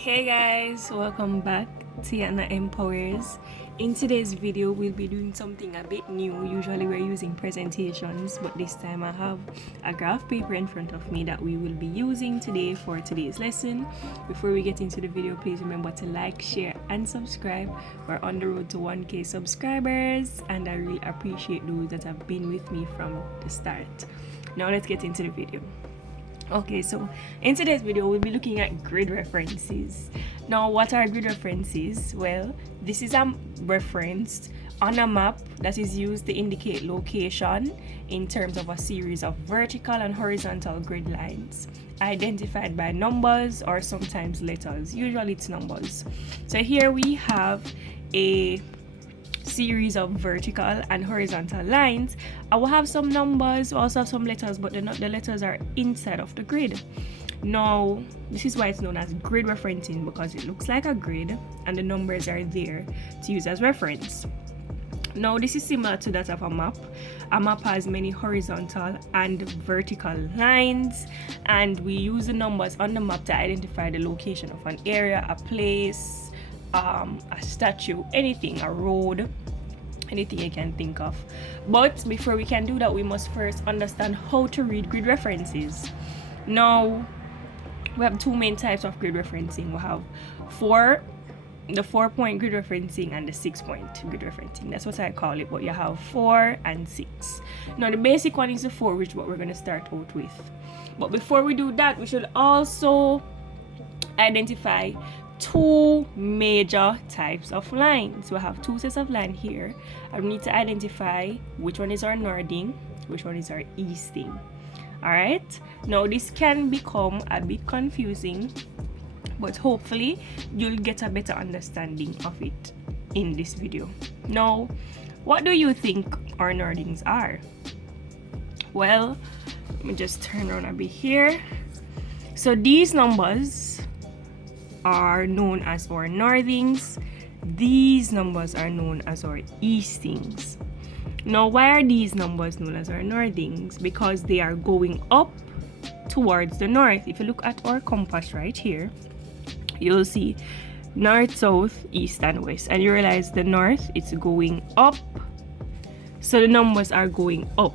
Hey guys, welcome back to Yana Empowers. In today's video, we'll be doing something a bit new. Usually we're using presentations, but this time I have a graph paper in front of me that we will be using today for today's lesson. Before we get into the video, please remember to like, share, and subscribe. We're on the road to 1K subscribers, and I really appreciate those that have been with me from the start. Now let's get into the video. Okay, so in today's video, we'll be looking at grid references. Now, what are grid references? Well, this is a reference on a map that is used to indicate location in terms of a series of vertical and horizontal grid lines identified by numbers or sometimes letters. Usually it's numbers. So here we have a series of vertical and horizontal lines. I will have some numbers, also have some letters, but the letters are inside of the grid. Now, this is why it's known as grid referencing, because it looks like a grid and the numbers are there to use as reference. Now, this is similar to that of a map. A map has many horizontal and vertical lines, and we use the numbers on the map to identify the location of an area, a place, a statue, anything, a road, anything you can think of. But before we can do that, we must first understand how to read grid references. Now, we have two main types of grid referencing. We have the 4-point grid referencing and the 6-point grid referencing. That's what I call it, but you have 4 and 6. Now, the basic one is the 4, which is what we're going to start out with. But before we do that, we should also identify two major types of lines. We have two sets of lines here, and we need to identify which one is our northing, which one is our easting. Alright, now this can become a bit confusing, but hopefully you'll get a better understanding of it in this video. Now, what do you think our northings are? Well, let me just turn around a bit here. So these numbers are known as our northings. These numbers are known as our eastings. Now, why are these numbers known as our northings? Because they are going up towards the north. If you look at our compass right here, you'll see north, south, east, and west, and you realize the north, it's going up, so the numbers are going up.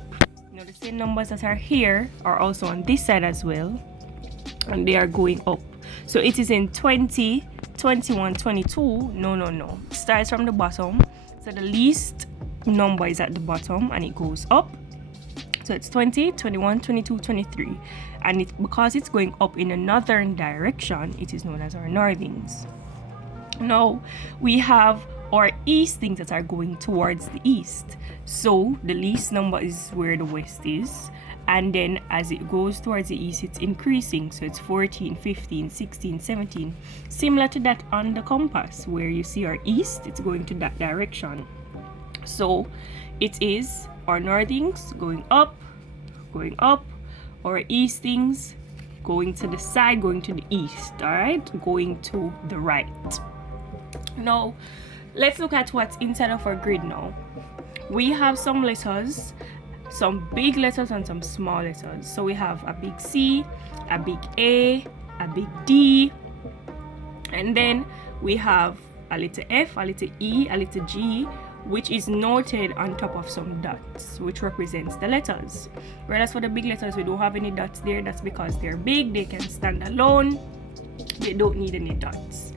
Now, the same numbers that are here are also on this side as well, and they are going up. So it is in 20, 21, 22. No. It starts from the bottom. So the least number is at the bottom and it goes up. So it's 20, 21, 22, 23. And because it's going up in a northern direction, it is known as our northings. Now, we have our eastings that are going towards the east. So the least number is where the west is. And then as it goes towards the east, it's increasing. So it's 14, 15, 16, 17. Similar to that on the compass, where you see our east, it's going to that direction. So it is our northings going up, our eastings going to the side, going to the east, all right, going to the right. Now, let's look at what's inside of our grid now. We have some letters, some big letters and some small letters. So we have a big C, a big A, a big D, and then we have a little F, a little E, a little G, which is noted on top of some dots, which represents the letters. Whereas for the big letters, we don't have any dots there. That's because they're big, they can stand alone, they don't need any dots.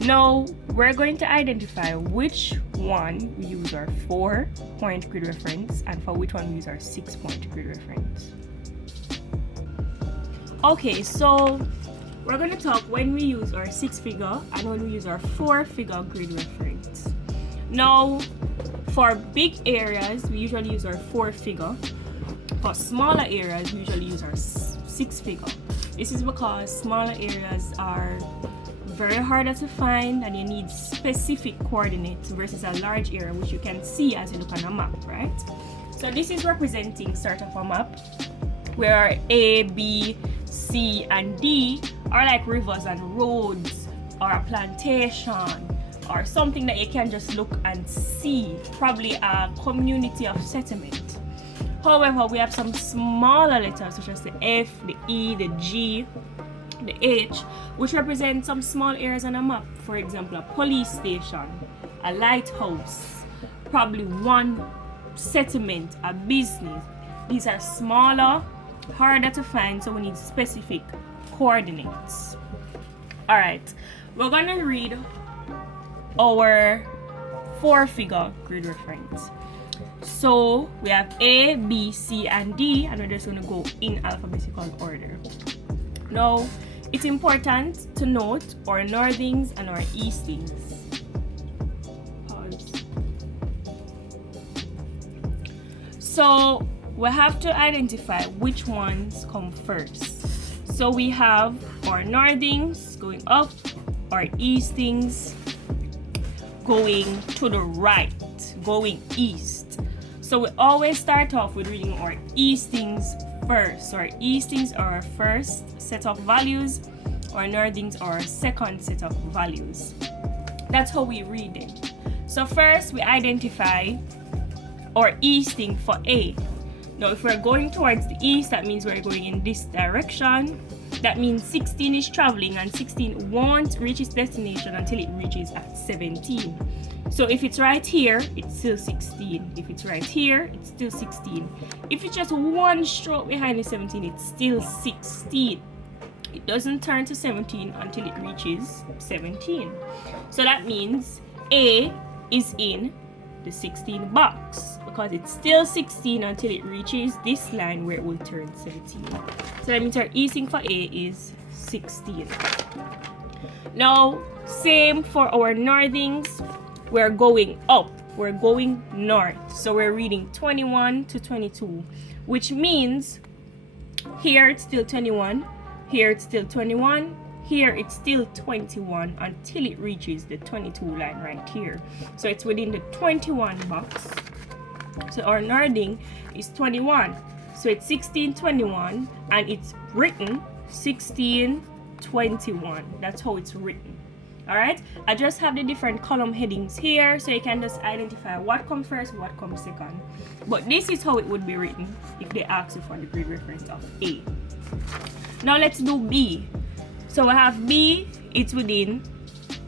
Now, we're going to identify which one we use our 4-point grid reference and for which one we use our 6-point grid reference. Okay, so we're going to talk when we use our 6-figure and when we use our 4-figure grid reference. Now, for big areas, we usually use our 4-figure. For smaller areas, we usually use our 6-figure. This is because smaller areas are very harder to find and you need specific coordinates versus a large area, which you can see as you look on a map, right? So this is representing sort of a map where A, B, C, and D are like rivers and roads or a plantation or something that you can just look and see, probably a community of settlement. However, we have some smaller letters such as the F, the E, the G, the H, which represents some small areas on a map. For example, a police station, a lighthouse, probably one settlement, a business. These are smaller, harder to find, so we need specific coordinates. Alright, we're gonna read our 4-figure grid reference. So we have A, B, C, and D, and we're just gonna go in alphabetical order. Now, it's important to note our northings and our eastings. Pause. So we have to identify which ones come first. So we have our northings going up, our eastings going to the right, going east. So we always start off with reading our eastings first. So our eastings are our first set of values, our northings are our second set of values. That's how we read them. So first we identify our easting for A. Now if we're going towards the east, that means we're going in this direction. That means 16 is traveling, and 16 won't reach its destination until it reaches at 17. So if it's right here, it's still 16. If it's right here, it's still 16. If it's just one stroke behind the 17, it's still 16. It doesn't turn to 17 until it reaches 17. So that means A is in the 16 box, because it's still 16 until it reaches this line where it will turn 17. So that means our easting for A is 16. Now, same for our northings. We're going up, we're going north. So we're reading 21 to 22, which means here it's still 21, here it's still 21, here it's still 21 until it reaches the 22 line right here. So it's within the 21 box. So our northing is 21. So it's 1621, and it's written 1621. That's how it's written. Alright, I just have the different column headings here, so you can just identify what comes first, what comes second. But this is how it would be written if they ask you for the grid reference of A. Now let's do B. So I have B, it's within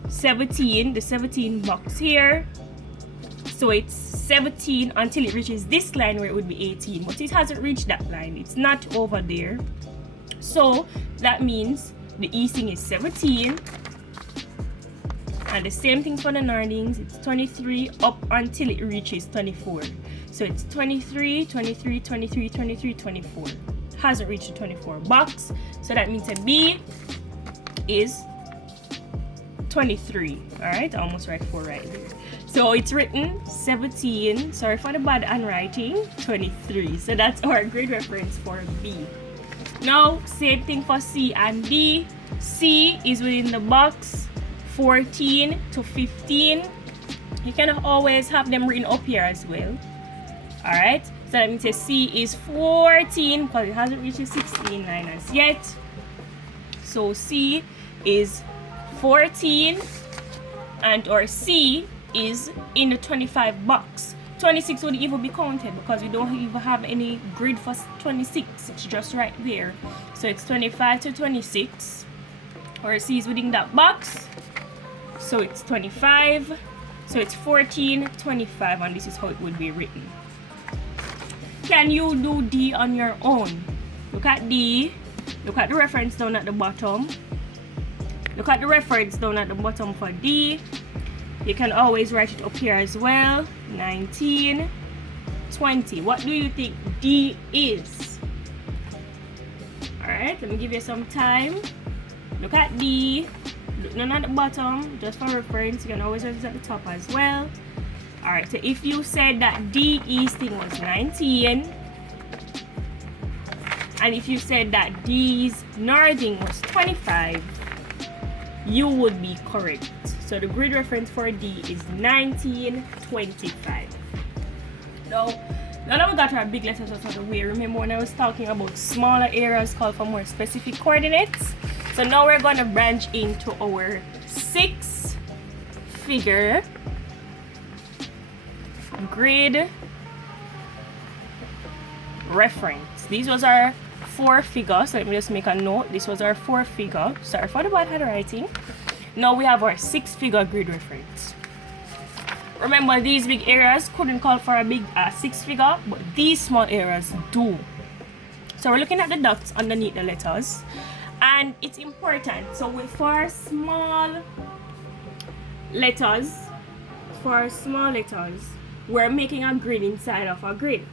17, the 17 box here. So it's 17 until it reaches this line where it would be 18, but it hasn't reached that line. It's not over there. So that means the easting is 17. And the same thing for the northings, it's 23 up until it reaches 24. So it's 23, 23, 23, 23, 24. Hasn't reached the 24 box. So that means a B is 23. Alright, I almost write 4 right there. So it's written 17, sorry for the bad handwriting, 23. So that's our grid reference for B. Now, same thing for C and D. C is within the box 14 to 15. You can always have them written up here as well. Alright, so that means C is 14 because it hasn't reached the 16 line as yet. So C is 14, and our C is in the 25 box. 26 would even be counted because we don't even have any grid for 26. It's just right there. So it's 25 to 26. Our C is within that box. So it's 25. So it's 14, 25, and this is how it would be written. Can you do D on your own? Look at D. Look at the reference down at the bottom. Look at the reference down at the bottom for D. You can always write it up here as well. 19, 20. What do you think D is? Alright, let me give you some time. Look at D. Look none at the bottom, just for reference. You can always write it at the top as well. Alright, so if you said that D easting was 19, and if you said that D's northing was 25, you would be correct. So the grid reference for D is 1925. Now that we got our big letters out of the way, remember when I was talking about smaller areas called for more specific coordinates? So now we're going to branch into our 6-figure grid reference. These was our 4 figure. So let me just make a note. This was our 4 figure. Sorry for the bad handwriting. Now we have our 6 figure grid reference. Remember, these big areas couldn't call for a big 6 figure, but these small areas do. So we're looking at the dots underneath the letters, and it's important. So for small letters, we're making a grid inside of a grid.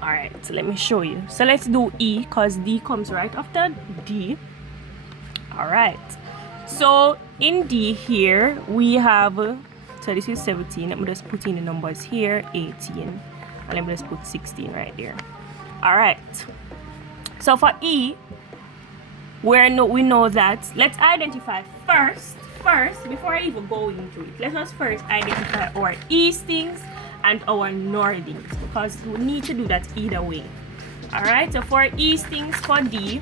Alright, so let me show you. So let's do E, because D comes right after D. Alright, so in D here we have, so this is 17. Let me just put in the numbers here, 18, and let me just put 16 right there. Alright, so for E, we know that, let's identify first, before I even go into it, let us first identify our Eastings and our Northings, because we need to do that either way. Alright, so for Eastings for D,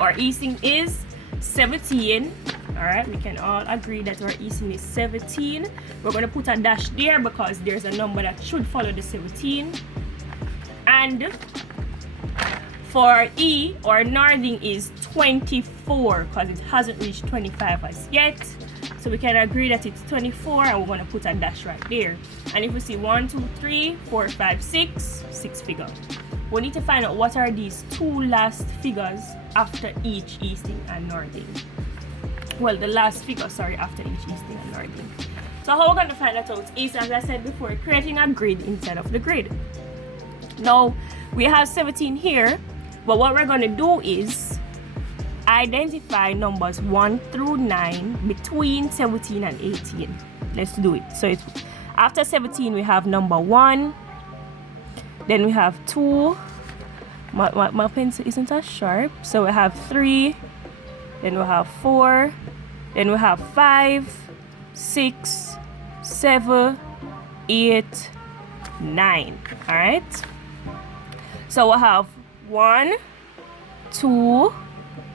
our Easting is 17. Alright, we can all agree that our Easting is 17. We're going to put a dash there because there's a number that should follow the 17. And for E, our Northing is 24 because it hasn't reached 25 as yet. So we can agree that it's 24, and we're going to put a dash right there. And if we see 1, 2, 3, 4, 5, 6, 6 figure. We need to find out what are these 2 last figures after each Easting and Northing. Well, the last figure, sorry, after each Easting and Northing. So how we're going to find that out is, as I said before, creating a grid inside of the grid. Now, we have 17 here, but what we're going to do is identify numbers 1 through 9 between 17 and 18. Let's do it. So it's, after 17 we have number 1, then we have 2, my pencil isn't as sharp, so we have 3, then we have 4, then we have 5, 6, 7, 8, 9. All right, so we'll have 1, 2,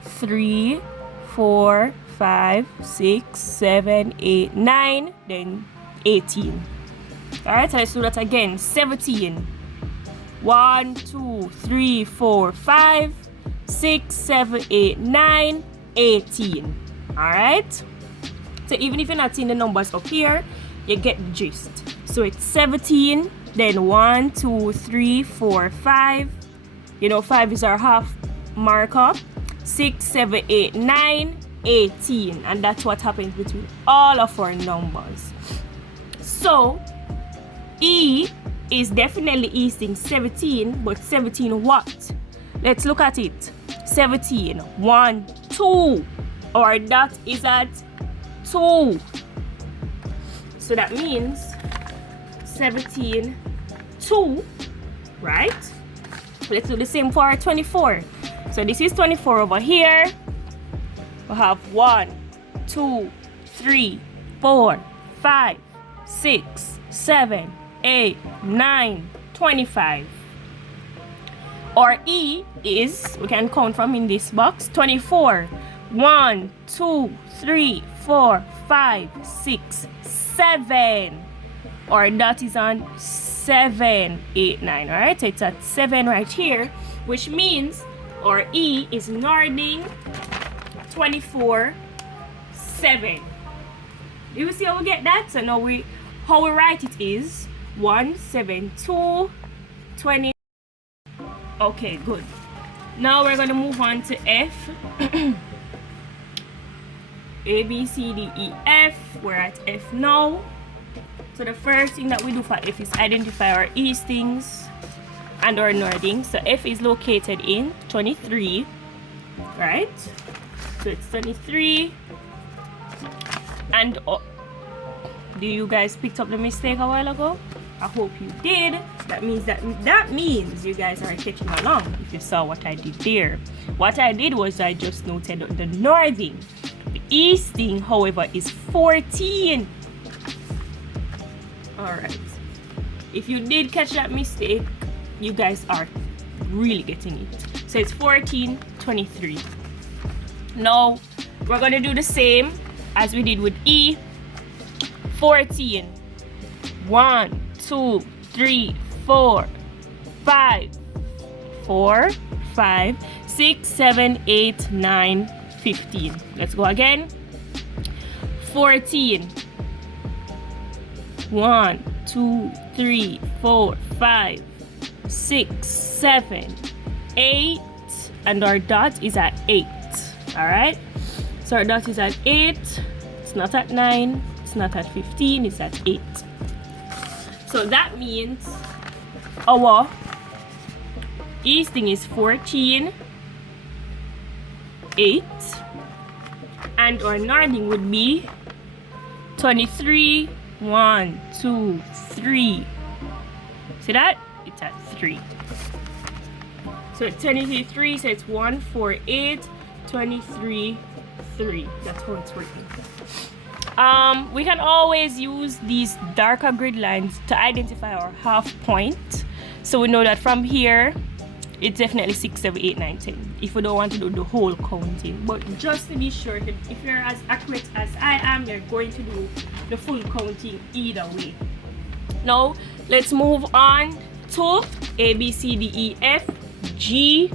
3, 4, 5, 6, 7, 8, 9, then 18. Alright, so let's do that again. 17. 1, 2, 3, 4, 5, 6, 7, 8, 9, 18. Alright, so even if you're not seeing the numbers up here, you get the gist. So it's 17, then 1, 2, 3, 4, 5. You know, 5 is our half marker. 6, 7, 8, 9, 18. And that's what happens between all of our numbers. So E is definitely Easting 17, but 17 what? Let's look at it. 17, 1, 2. Our dot is at 2. So that means 17, 2, right? Let's do the same for our 24. So this is 24 over here. We'll have 1, 2, 3, 4, 5, 6, 7, 8, 9, 25. Our E is, we can count from in this box, 24. 1, 2, 3, 4, 5, 6, 7. Our dot is on 7, 8, 9. Alright, so it's at 7 right here, which means our E is Northing 24, 7. Do you see how we get that? So now how we write it is 1, 7, 2, 20. Okay, good. Now we're going to move on to F. A, B, C, D, E, F. We're at F now. So the first thing that we do for F is identify our Eastings and our Northing. So F is located in 23, right? So it's 23. And do you guys picked up the mistake a while ago? I hope you did. That means you guys are catching along if you saw what I did there. What I did was I just noted the Northing. The Easting, however, is 14. Alright. If you did catch that mistake, you guys are really getting it. So it's 14, 23. Now we're gonna do the same as we did with E. 14. 1, 2, 3, 4, 5, 4, 5, 6, 7, 8, 9, 15. Let's go again. 14. 1, 2, 3, 4, 5, 6, 7, 8, and our dot is at 8. All right, so our dot is at 8. It's not at 9, it's not at 15, it's at 8. So that means our easting is 14, 8, and our northing would be 23, 1, 2, 3. See that? It's at 3. So it's 23, 3, so it's 1, 4, 8, 23, 3. That's how it's working. We can always use these darker grid lines to identify our half point. So we know that from here, it's definitely 6, 7, 8, 9, 10. If we don't want to do the whole counting. But just to be sure, if you're as accurate as I am, you're going to do the full counting either way. Now, let's move on to A, B, C, D, E, F, G.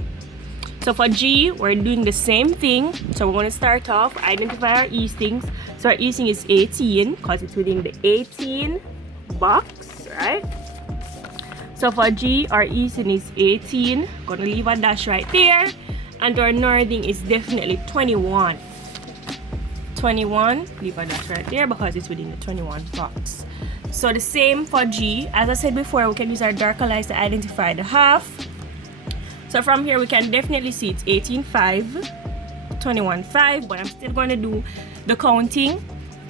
So for G, we're doing the same thing. So we're going to start off, identify our eastings. So our easting is 18 because it's within the 18 box, right? So for G, our easting is 18. Gonna leave a dash right there. And our northing is definitely 21. 21, leave a dash right there because it's within the 21 box. So the same for G. As I said before, we can use our darker lines to identify the half. So from here, we can definitely see it's 18.5, 21.5, but I'm still going to do the counting.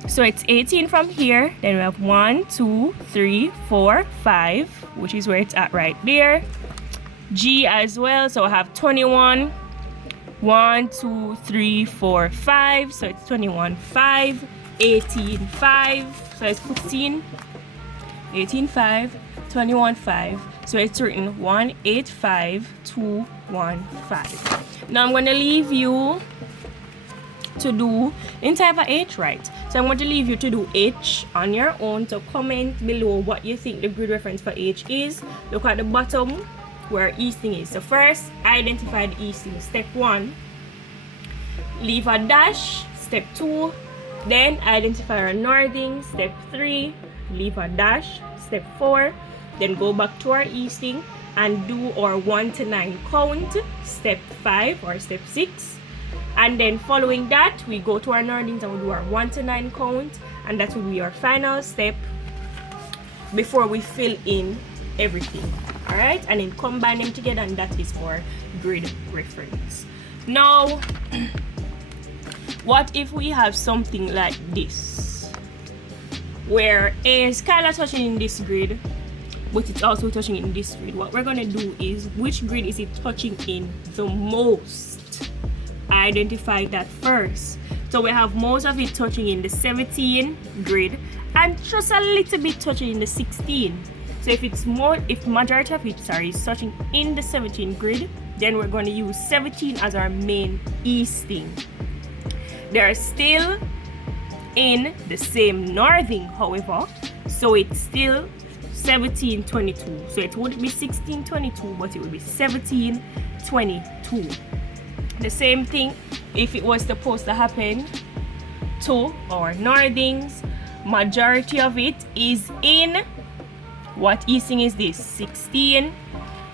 So it's 18 from here, then we have 1, 2, 3, 4, 5, which is where it's at right there. G as well, so I have 21, 1, 2, 3, 4, 5, so it's 21.5, 18.5, so it's 15, 18.5, 21.5, so it's written 185.215. Now I'm going to leave you to do in type of H, right? So I'm going to leave you to do H on your own. So comment below what you think the grid reference for H is. Look at the bottom where easting is. So first, identify the easting. Step 1, leave a dash. Step 2, then identify our northing. Step 3, leave a dash. Step 4, then go back to our easting and do our 1 to 9 count. Step 5 or step 6. And then following that, we go to our northings and we do our 1 to 9 count, and that will be our final step before we fill in everything. All right, and then combine them together, and that is for grid reference. Now, what if we have something like this, where A is kind of touching in this grid, but it's also touching in this grid? What we're gonna do is, which grid is it touching in the most? Identify that first. So we have most of it touching in the 17 grid and just a little bit touching in the 16. So if majority of it is touching in the 17 grid, then we're going to use 17 as our main easting. They are still in the same northing, however, so it's still 1722. So it wouldn't be 1622, but it would be 1722. The same thing if it was supposed to happen to our northings. Majority of it is in what easting is this? 16.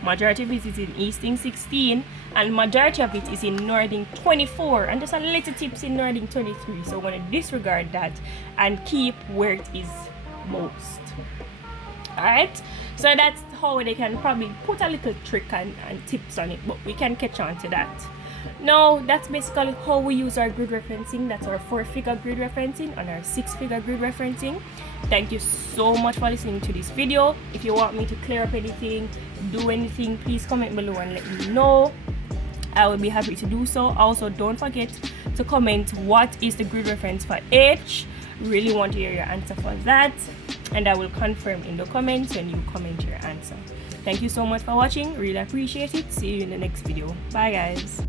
Majority of it is in easting 16, and majority of it is in northing 24, and there's a little tips in northing 23. So we're going to disregard that and keep where it is most. Alright, so that's how they can probably put a little trick and tips on it, but we can catch on to that. Now, that's basically how we use our grid referencing. That's our 4-figure grid referencing and our 6-figure grid referencing. Thank you so much for listening to this video. If you want me to clear up anything, do anything, please comment below and let me know. I will be happy to do so. Also, don't forget to comment what is the grid reference for H. Really want to hear your answer for that, and I will confirm in the comments when you comment your answer. Thank you so much for watching. Really appreciate it. See you in the next video. Bye guys.